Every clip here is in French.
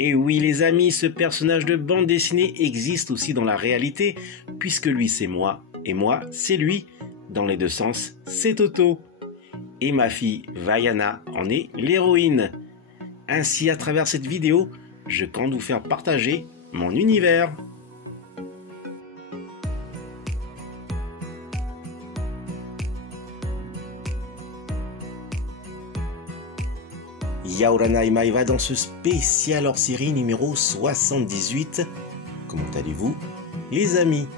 Et oui les amis, ce personnage de bande dessinée existe aussi dans la réalité, puisque lui c'est moi, et moi c'est lui. Dans les deux sens, c'est Toto. Et ma fille Vaiana en est l'héroïne. Ainsi, à travers cette vidéo, je compte vous faire partager mon univers. Yaorana et Maeva dans ce spécial hors-série numéro 78. Comment allez-vous, les amis?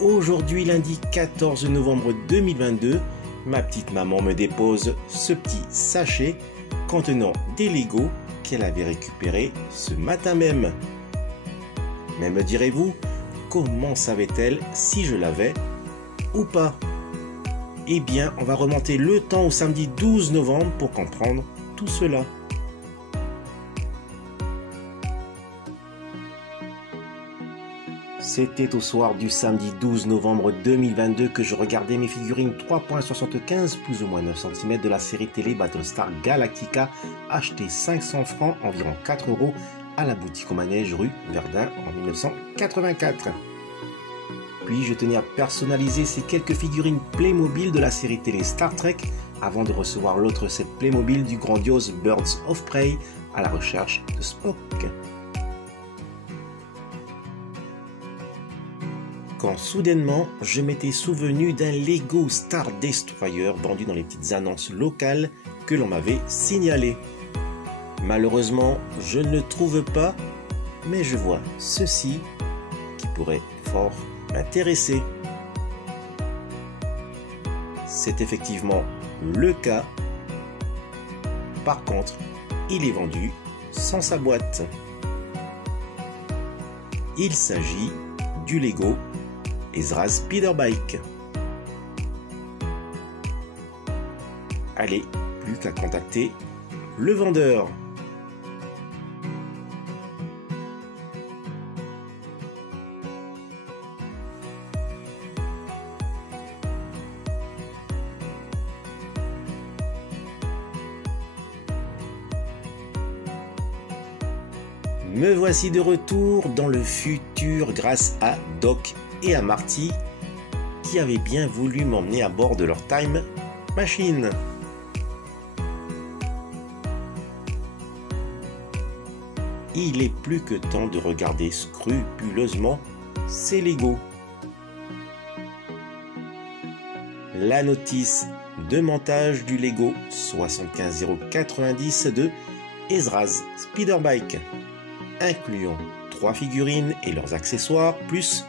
Aujourd'hui, lundi 14 novembre 2022, ma petite maman me dépose ce petit sachet contenant des Legos qu'elle avait récupérés ce matin même. Mais me direz-vous, comment savait-elle si je l'avais ou pas? Eh bien, on va remonter le temps au samedi 12 novembre pour comprendre tout cela. C'était au soir du samedi 12 novembre 2022 que je regardais mes figurines 3.75 plus ou moins 9 cm de la série télé Battlestar Galactica achetées 500 francs, environ 4 € à la boutique au manège rue Verdun en 1984. Puis je tenais à personnaliser ces quelques figurines Playmobil de la série télé Star Trek avant de recevoir l'autre set Playmobil du grandiose Birds of Prey à la recherche de Spock. Quand soudainement, je m'étais souvenu d'un Lego Star Destroyer vendu dans les petites annonces locales que l'on m'avait signalé. Malheureusement, je ne le trouve pas, mais je vois ceci qui pourrait fort m'intéresser. C'est effectivement le cas. Par contre, il est vendu sans sa boîte. Il s'agit du Lego Ezra Speederbike. Allez, plus qu'à contacter le vendeur. Me voici de retour dans le futur grâce à Doc et à Marty qui avaient bien voulu m'emmener à bord de leur time machine. Il est plus que temps de regarder scrupuleusement ces Legos. La notice de montage du Lego 75090 de Ezra's Speederbike, incluant 3 figurines et leurs accessoires, plus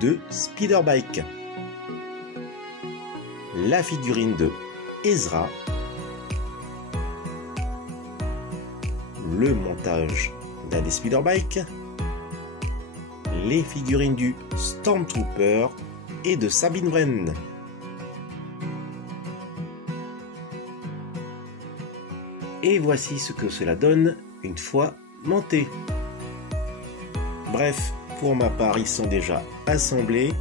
2 Speederbikes. La figurine de Ezra, le montage d'un des Speederbikes, les figurines du Stormtrooper et de Sabine Wren. Et voici ce que cela donne une fois monté. Bref, pour ma part, ils sont déjà assemblés.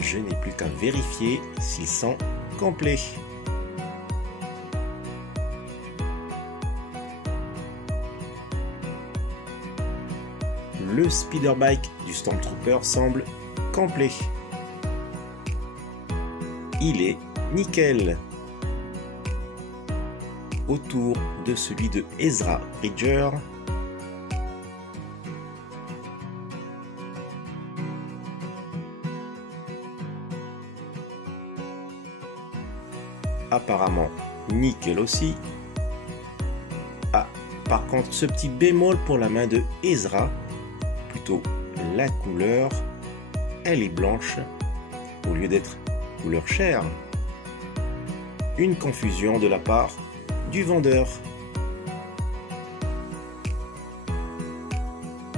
Je n'ai plus qu'à vérifier s'ils sont complets. Le Speederbike du Stormtrooper semble complet. Il est nickel. Autour de celui de Ezra Bridger, apparemment nickel aussi. Ah, par contre, ce petit bémol pour la main de Ezra, plutôt la couleur, elle est blanche au lieu d'être couleur chair. Une confusion de la part du vendeur.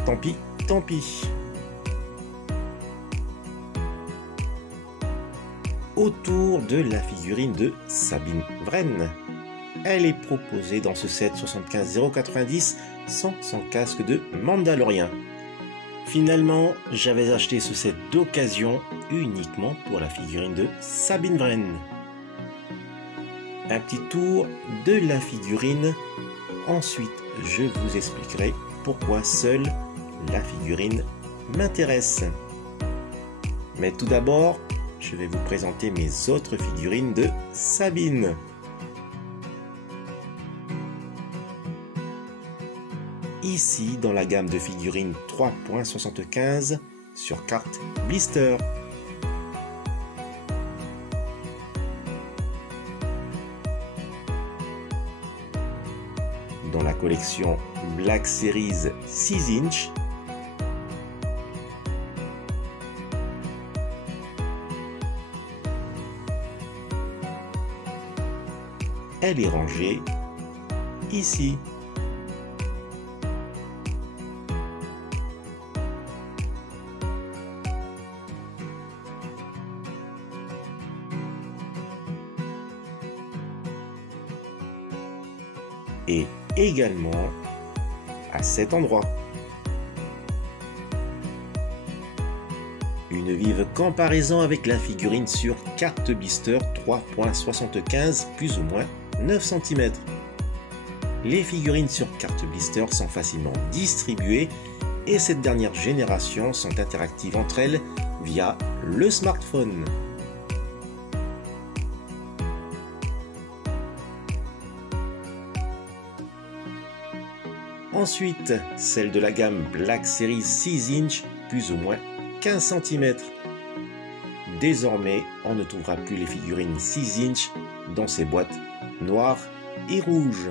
Tant pis, tant pis. Autour de la figurine de Sabine Wren. Elle est proposée dans ce set 75090 sans son casque de Mandalorien. Finalement, j'avais acheté ce set d'occasion uniquement pour la figurine de Sabine Wren. Un petit tour de la figurine. Ensuite, je vous expliquerai pourquoi seule la figurine m'intéresse. Mais tout d'abord, je vais vous présenter mes autres figurines de Sabine. Ici, dans la gamme de figurines 3.75 sur carte blister. Dans la collection Black Series 6 inch. Elle est rangée ici. Et également à cet endroit. Une vive comparaison avec la figurine sur carte blister 3.75 plus ou moins 9 cm. Les figurines sur carte blister sont facilement distribuées et cette dernière génération sont interactives entre elles via le smartphone. Ensuite, celle de la gamme Black Series 6 inch plus ou moins 15 cm. Désormais, on ne trouvera plus les figurines 6 inch dans ces boîtes noires et rouges.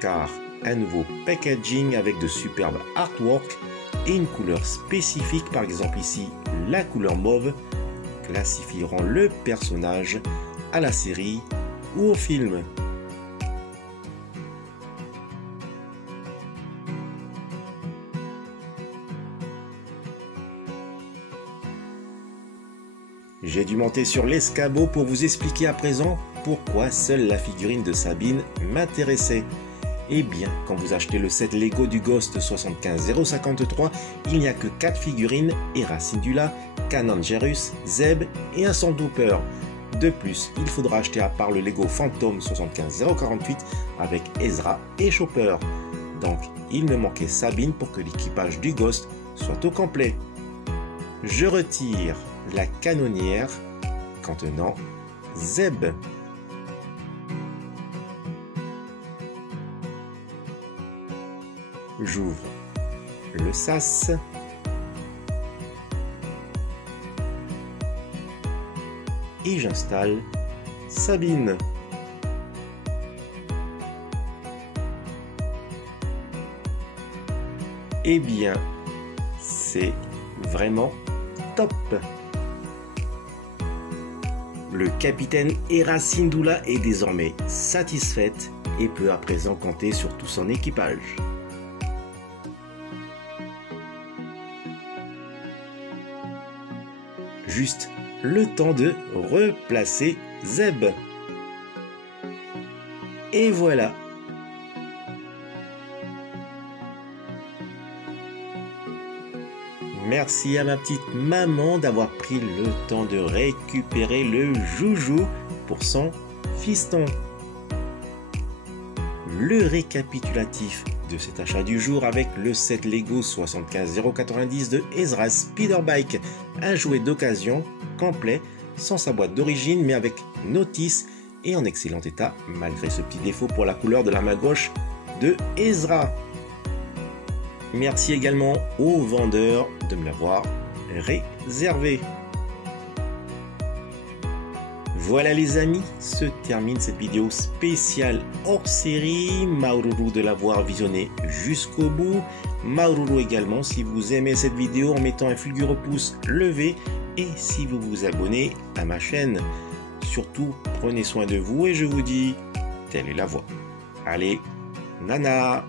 Car un nouveau packaging avec de superbes artworks et une couleur spécifique, par exemple ici la couleur mauve, classifieront le personnage à la série ou au film. J'ai dû monter sur l'escabeau pour vous expliquer à présent pourquoi seule la figurine de Sabine m'intéressait. Eh bien, quand vous achetez le set Lego du Ghost 75053, il n'y a que 4 figurines, Hera Syndulla, Kanan Jarrus, Zeb et un Sandtrooper. De plus, il faudra acheter à part le Lego Phantom 75048 avec Ezra et Chopper. Donc, il me manquait Sabine pour que l'équipage du Ghost soit au complet. Je retire la canonnière contenant Zeb. J'ouvre le sas. Et j'installe Sabine. Eh bien, c'est vraiment top. Le capitaine Hera Syndulla est désormais satisfaite et peut à présent compter sur tout son équipage. Juste le temps de replacer Zeb. Et voilà. Merci à ma petite maman d'avoir pris le temps de récupérer le joujou pour son fiston. Le récapitulatif de cet achat du jour avec le set Lego 75090 de Ezra Speederbike, un jouet d'occasion complet sans sa boîte d'origine mais avec notice et en excellent état malgré ce petit défaut pour la couleur de la main gauche de Ezra. Merci également au vendeur de me l'avoir réservé. Voilà les amis, se termine cette vidéo spéciale hors série. Maururu de l'avoir visionné jusqu'au bout. Maururu également si vous aimez cette vidéo en mettant un fulgureux pouce levé et si vous vous abonnez à ma chaîne. Surtout prenez soin de vous et je vous dis, telle est la voie. Allez, nana!